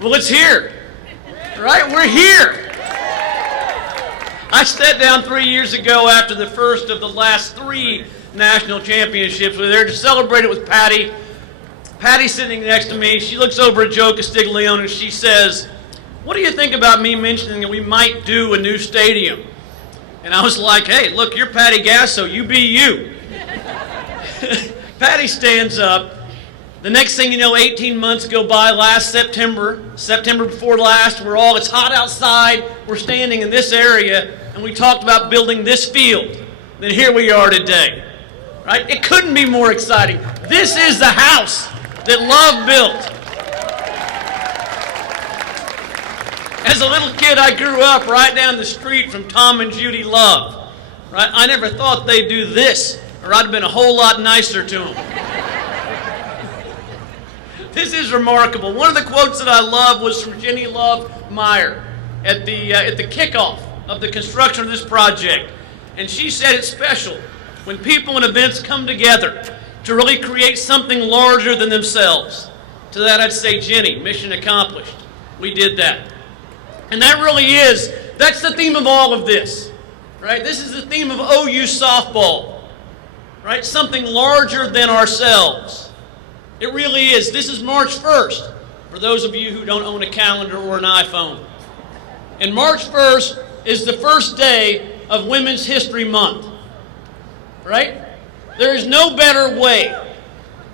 Well, it's here, right? We're here. I sat down 3 years ago after the first of the last 3 national championships. We were there to celebrate it with Patty. Patty's sitting next to me. She looks over at Joe Castiglione and she says, "What do you think about me mentioning that we might do a new stadium?" And I was like, "Hey, look, you're Patty Gasso. You be you." Patty stands up. The next thing you know, 18 months go by. Last September before last, it's hot outside. We're standing in this area, and we talked about building this field. Then here we are today, right? It couldn't be more exciting. This is the house that Love built. As a little kid, I grew up right down the street from Tom and Judy Love, right? I never thought they'd do this, or I'd have been a whole lot nicer to them. This is remarkable. One of the quotes that I love was from Jenny Love Meyer at the kickoff of the construction of this project. And she said it's special when people and events come together to really create something larger than themselves. To that I'd say, Jenny, mission accomplished. We did that. And that's the theme of all of this, right? This is the theme of OU softball, right? Something larger than ourselves. It really is. This is March 1st, for those of you who don't own a calendar or an iPhone. And March 1st is the first day of Women's History Month, right? There is no better way,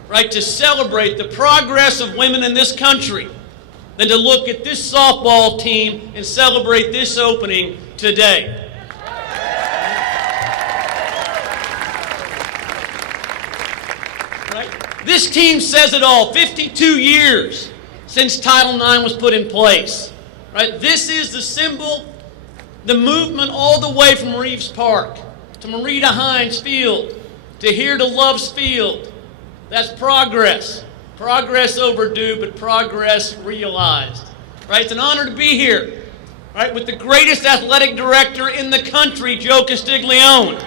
right, to celebrate the progress of women in this country than to look at this softball team and celebrate this opening today. This team says it all. 52 years since Title IX was put in place. Right? This is the symbol, the movement all the way from Reeves Park to Marita Hines Field to here to Love's Field. That's progress. Progress overdue, but progress realized. Right? It's an honor to be here, right, with the greatest athletic director in the country, Joe Castiglione.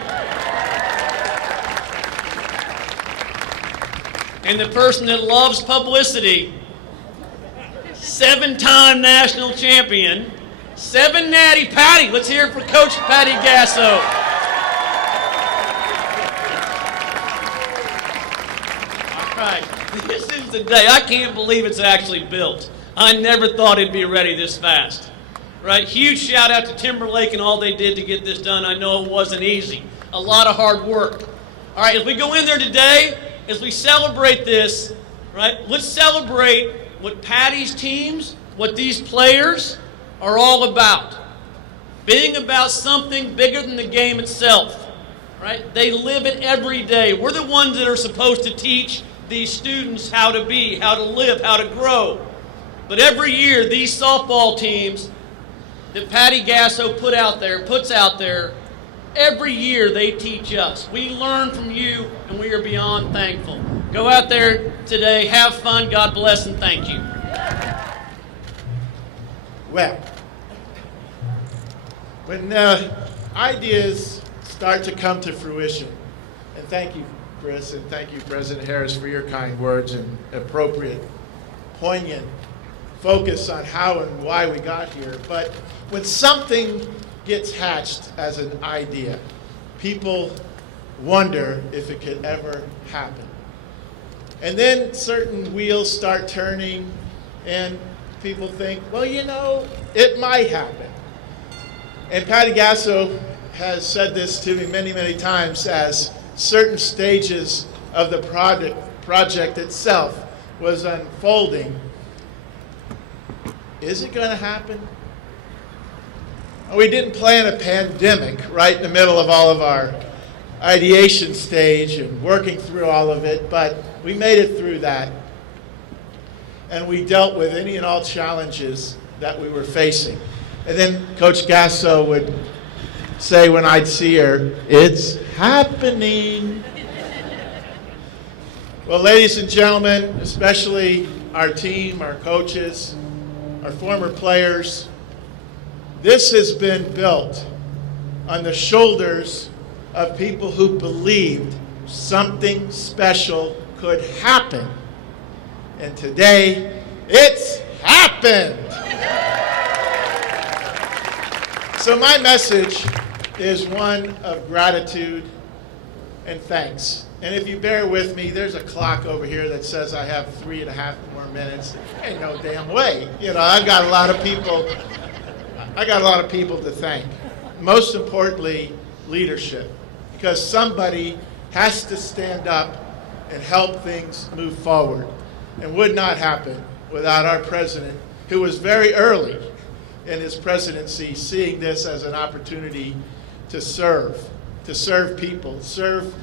And the person that loves publicity, 7-time national champion, 7 natty Patty. Let's hear it for Coach Patty Gasso. All right, this is the day. I can't believe it's actually built. I never thought it'd be ready this fast. Right? Huge shout out to Timberlake and all they did to get this done. I know it wasn't easy. A lot of hard work. All right, as we go in there today, as we celebrate this, right, let's celebrate what Patty's teams, what these players are all about. Being about something bigger than the game itself, right? They live it every day. We're the ones that are supposed to teach these students how to be, how to live, how to grow. But every year, these softball teams that Patty Gasso puts out there, every year they teach us. We learn from you, and we are beyond thankful. Go out there today, have fun, God bless, and thank you. Well, when ideas start to come to fruition, and thank you, Chris, and thank you, President Harroz, for your kind words and appropriate, poignant focus on how and why we got here. But when something gets hatched as an idea, people wonder if it could ever happen. And then certain wheels start turning and people think, well, you know, it might happen. And Patty Gasso has said this to me many, many times as certain stages of the project itself was unfolding. Is it going to happen? We didn't plan a pandemic right in the middle of all of our ideation stage and working through all of it, but we made it through that. And we dealt with any and all challenges that we were facing. And then Coach Gasso would say when I'd see her, "It's happening." Well, ladies and gentlemen, especially our team, our coaches, our former players, this has been built on the shoulders of people who believed something special could happen. And today, it's happening. happened. So my message is one of gratitude and thanks. And if you bear with me, there's a clock over here that says I have 3.5 more minutes. Ain't no damn way. You know, I've got a lot of people. I got a lot of people to thank. Most importantly, leadership, because somebody has to stand up and help things move forward. And would not happen without our president, who was very early in his presidency, seeing this as an opportunity to serve people, serve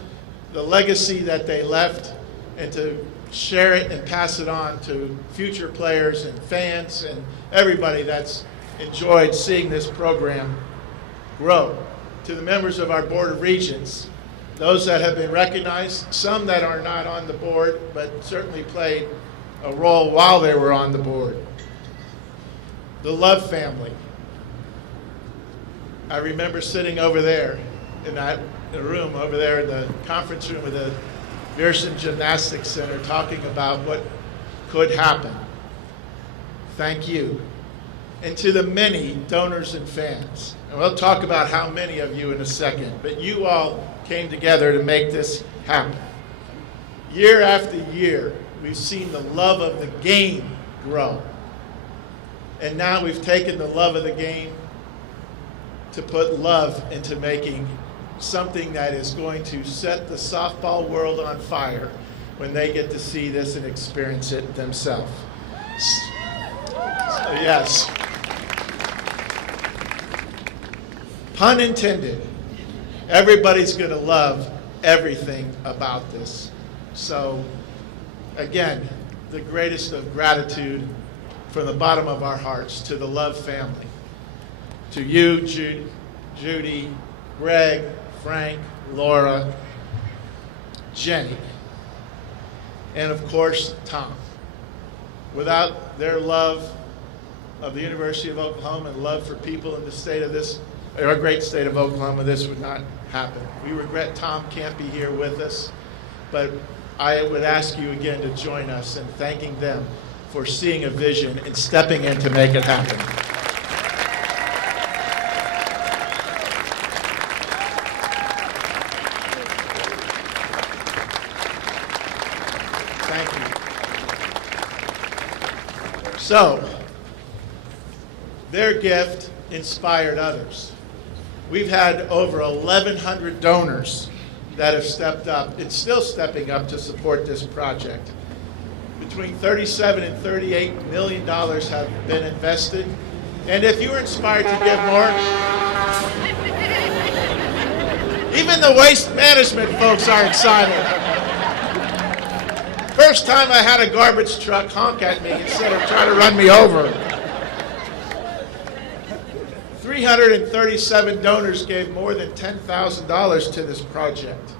the legacy that they left, and to share it and pass it on to future players and fans and everybody that's enjoyed seeing this program grow. To the members of our Board of Regents, those that have been recognized, some that are not on the board, but certainly played a role while they were on the board. The Love family. I remember sitting over there in the room over there in the conference room of the Viersen Gymnastics Center talking about what could happen. Thank you. And to the many donors and fans. And we'll talk about how many of you in a second, but you all came together to make this happen. Year after year, we've seen the love of the game grow. And now we've taken the love of the game to put love into making something that is going to set the softball world on fire when they get to see this and experience it themselves. So yes. Pun intended. Everybody's going to love everything about this. So, again, the greatest of gratitude from the bottom of our hearts to the Love family. To you, Judy, Greg, Frank, Laura, Jenny, and of course, Tom. Without their love of the University of Oklahoma and love for people in the state of this, our great state of Oklahoma, this would not happen. We regret Tom can't be here with us, but I would ask you again to join us in thanking them for seeing a vision and stepping in to make it happen. Thank you. So, their gift inspired others. We've had over 1,100 donors that have stepped up and still stepping up to support this project. Between $37 and $38 million have been invested. And if you were inspired to give more, even the waste management folks are excited. First time I had a garbage truck honk at me instead of trying to run me over. 337 donors gave more than $10,000 to this project.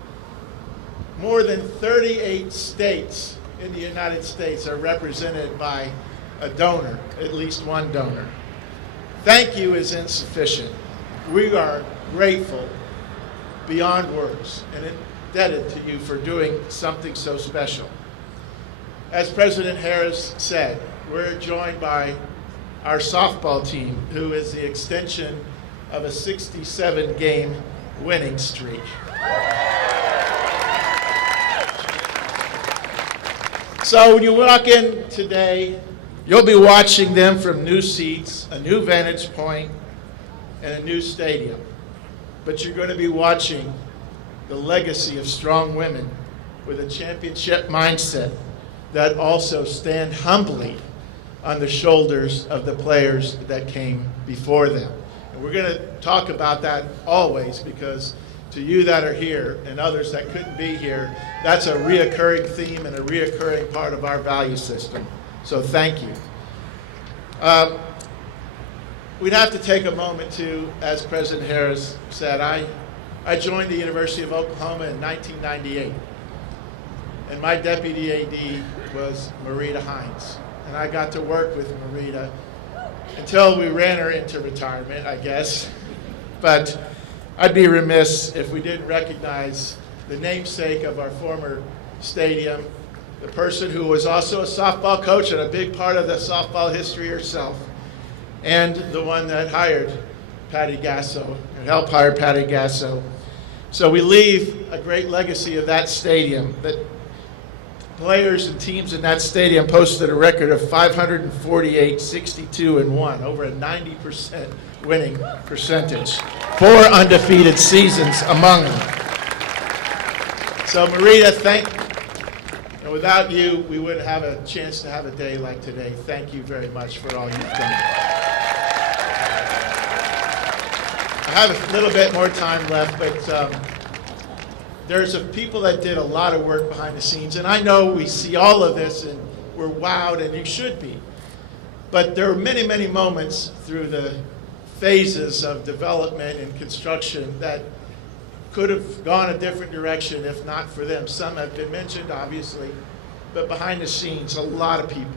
More than 38 states in the United States are represented by a donor, at least one donor. Thank you is insufficient. We are grateful beyond words and indebted to you for doing something so special. As President Harroz said, we're joined by our softball team, who is the extension of a 67-game winning streak. So when you walk in today, you'll be watching them from new seats, a new vantage point, and a new stadium. But you're going to be watching the legacy of strong women with a championship mindset that also stand humbly on the shoulders of the players that came before them. And we're going to talk about that always, because to you that are here and others that couldn't be here, that's a reoccurring theme and a reoccurring part of our value system. So thank you. We'd have to take a moment to, as President Harroz said, I joined the University of Oklahoma in 1998. And my deputy AD was Marita Hines. And I got to work with Marita until we ran her into retirement, I guess. But I'd be remiss if we didn't recognize the namesake of our former stadium the person who was also a softball coach and a big part of the softball history herself, and the one that hired Patty Gasso, and helped hire Patty Gasso. So we leave a great legacy of that stadium. That players and teams in that stadium posted a record of 548, 62, and 1, over a 90% winning percentage. 4 undefeated seasons among them. So Marita, and without you, we wouldn't have a chance to have a day like today. Thank you very much for all you've done. I have a little bit more time left, but there's people that did a lot of work behind the scenes, and I know we see all of this and we're wowed, and you should be. But there are many, many moments through the phases of development and construction that could have gone a different direction if not for them. Some have been mentioned, obviously, but behind the scenes, a lot of people.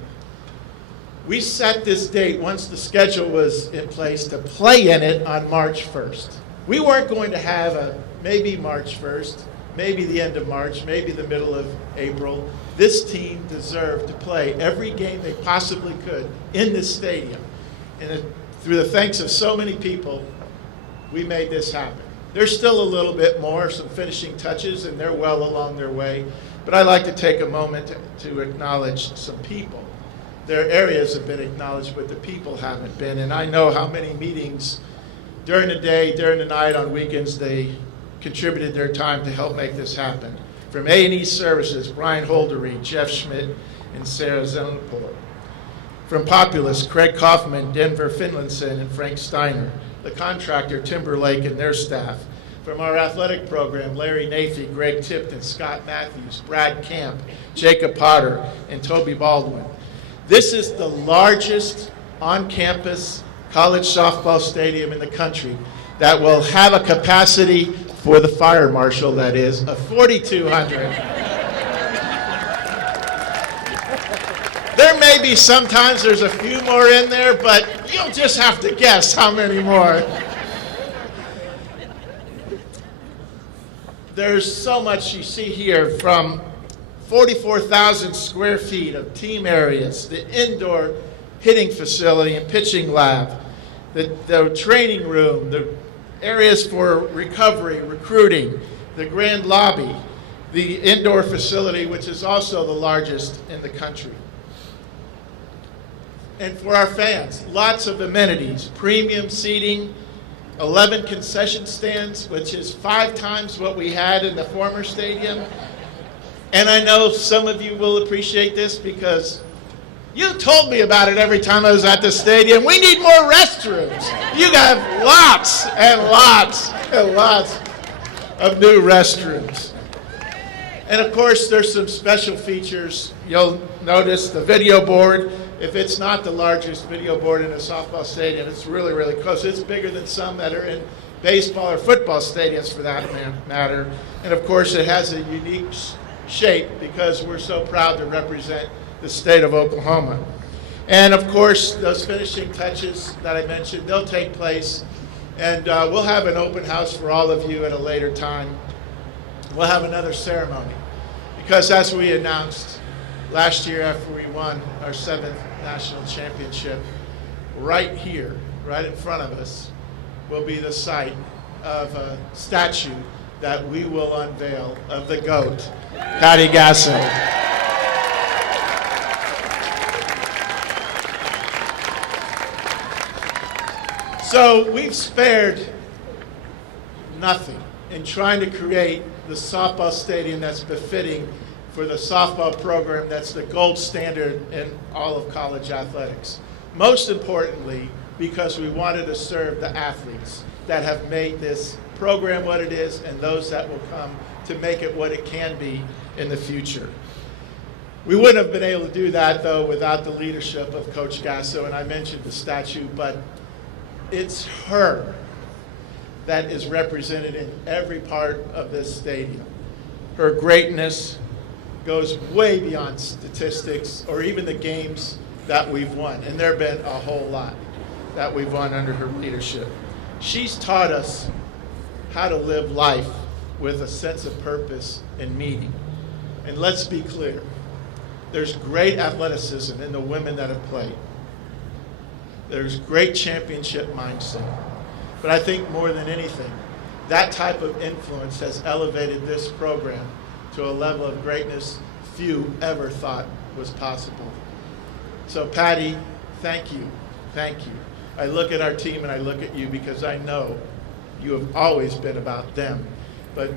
We set this date, once the schedule was in place, to play in it on March 1st. We weren't going to have a maybe March 1st, maybe the end of March, maybe the middle of April. This team deserved to play every game they possibly could in this stadium. And through the thanks of so many people, we made this happen. There's still a little bit more, some finishing touches, and they're well along their way. But I'd like to take a moment to acknowledge some people. Their areas have been acknowledged, but the people haven't been. And I know how many meetings during the day, during the night, on weekends, they contributed their time to help make this happen. From A&E Services, Brian Holdery, Jeff Schmidt, and Sarah Zenopor. From Populous, Craig Kaufman, Denver Finlandson, and Frank Steiner. The contractor, Timberlake, and their staff. From our athletic program, Larry Nafee, Greg Tipton, Scott Matthews, Brad Camp, Jacob Potter, and Toby Baldwin. This is the largest on-campus college softball stadium in the country that will have a capacity for the fire marshal, that is, of 4,200. There may be sometimes there's a few more in there, but you'll just have to guess how many more. There's so much you see here, from 44,000 square feet of team areas, the indoor hitting facility and pitching lab, the training room, the areas for recovery, recruiting, the grand lobby, the indoor facility, which is also the largest in the country. And for our fans, lots of amenities, premium seating, 11 concession stands, which is 5 times what we had in the former stadium. And I know some of you will appreciate this because you told me about it every time I was at the stadium. We need more restrooms. You got lots and lots and lots of new restrooms. And of course, there's some special features. You'll notice the video board. If it's not the largest video board in a softball stadium, it's really, really close. It's bigger than some that are in baseball or football stadiums, for that matter. And of course, it has a unique shape because we're so proud to represent the state of Oklahoma. And of course, those finishing touches that I mentioned, they'll take place. And we'll have an open house for all of you at a later time. We'll have another ceremony. Because as we announced last year after we won our 7th national championship, right here, right in front of us, will be the site of a statue that we will unveil of the GOAT, Patty Gasso. So we've spared nothing in trying to create the softball stadium that's befitting for the softball program that's the gold standard in all of college athletics. Most importantly, because we wanted to serve the athletes that have made this program what it is and those that will come to make it what it can be in the future. We wouldn't have been able to do that, though, without the leadership of Coach Gasso, and I mentioned the statue, but it's her that is represented in every part of this stadium. Her greatness goes way beyond statistics or even the games that we've won, and there have been a whole lot that we've won under her leadership. She's taught us how to live life with a sense of purpose and meaning. And let's be clear, There's great athleticism in the women that have played. There's great championship mindset. But I think more than anything, that type of influence has elevated this program to a level of greatness few ever thought was possible. So Patty, thank you. Thank you. I look at our team and I look at you because I know you have always been about them. But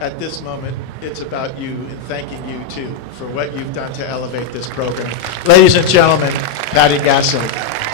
at this moment, it's about you, and thanking you too for what you've done to elevate this program. Ladies and gentlemen, Patty Gasso.